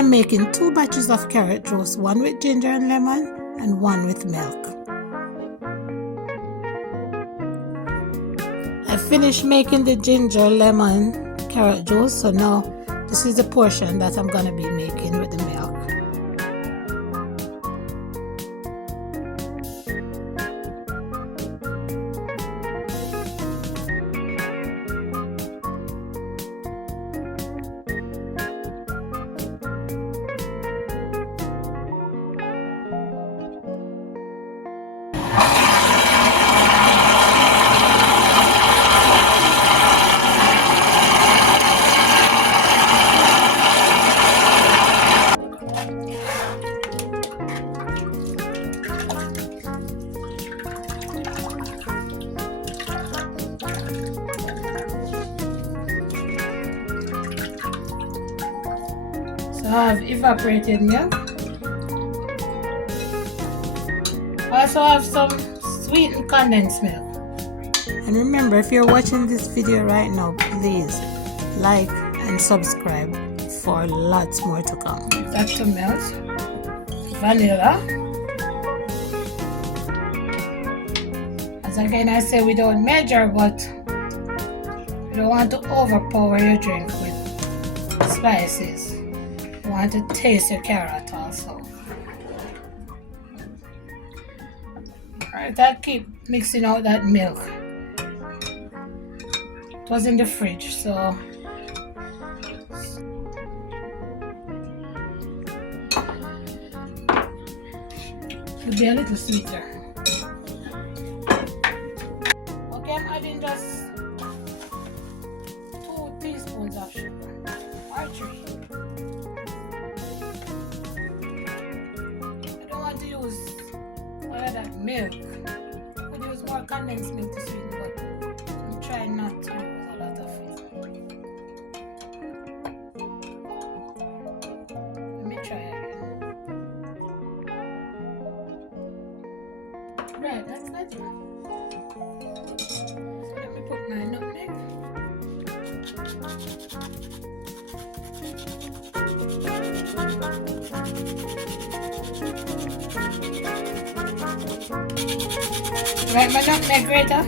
am making 2 batches of carrot juice, one with ginger and lemon and one with milk. I finished making the ginger lemon carrot juice, so now this is the portion that I'm going to be making with the milk. So I have evaporated milk. I also have some sweetened condensed milk. And remember, if you're watching this video right now, please like and subscribe for lots more to come. That's the milk, vanilla. As again I say, we don't measure, but you don't want to overpower your drink with spices. You want to taste your carrot also. Alright, I keep mixing out that milk. It was in the fridge, so it'll be a little sweeter. Okay, I'm adding just 2 teaspoons of sugar, or 3. I don't want to use all of that milk. I could use more condensed milk to sweeten, but I'm trying not to use a lot of it. Let me try again. Right, that's good. So let me put my nutmeg. Right, my nutmeg grater.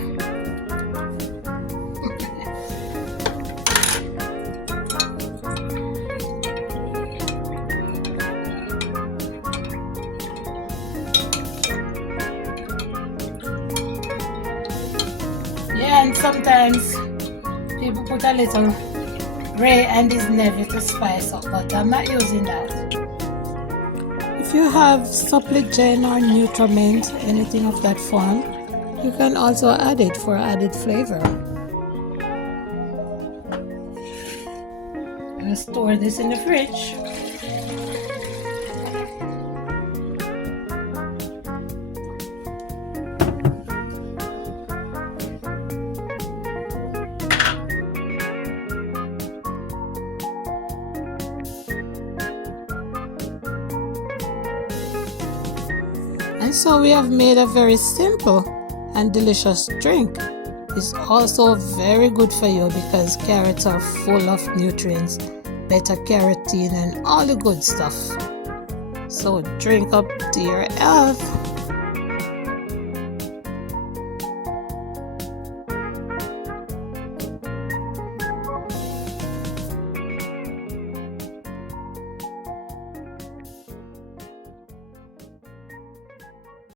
Yeah, and sometimes people put a little Ray and his nephew to spice up, but I'm not using that. If you have Suppligen or Nutrament, anything of that form, you can also add it for added flavor. I'm going to store this in the fridge. And so we have made a very simple and delicious drink. It's also very good for you because carrots are full of nutrients, beta-carotene and all the good stuff. So drink up to your health.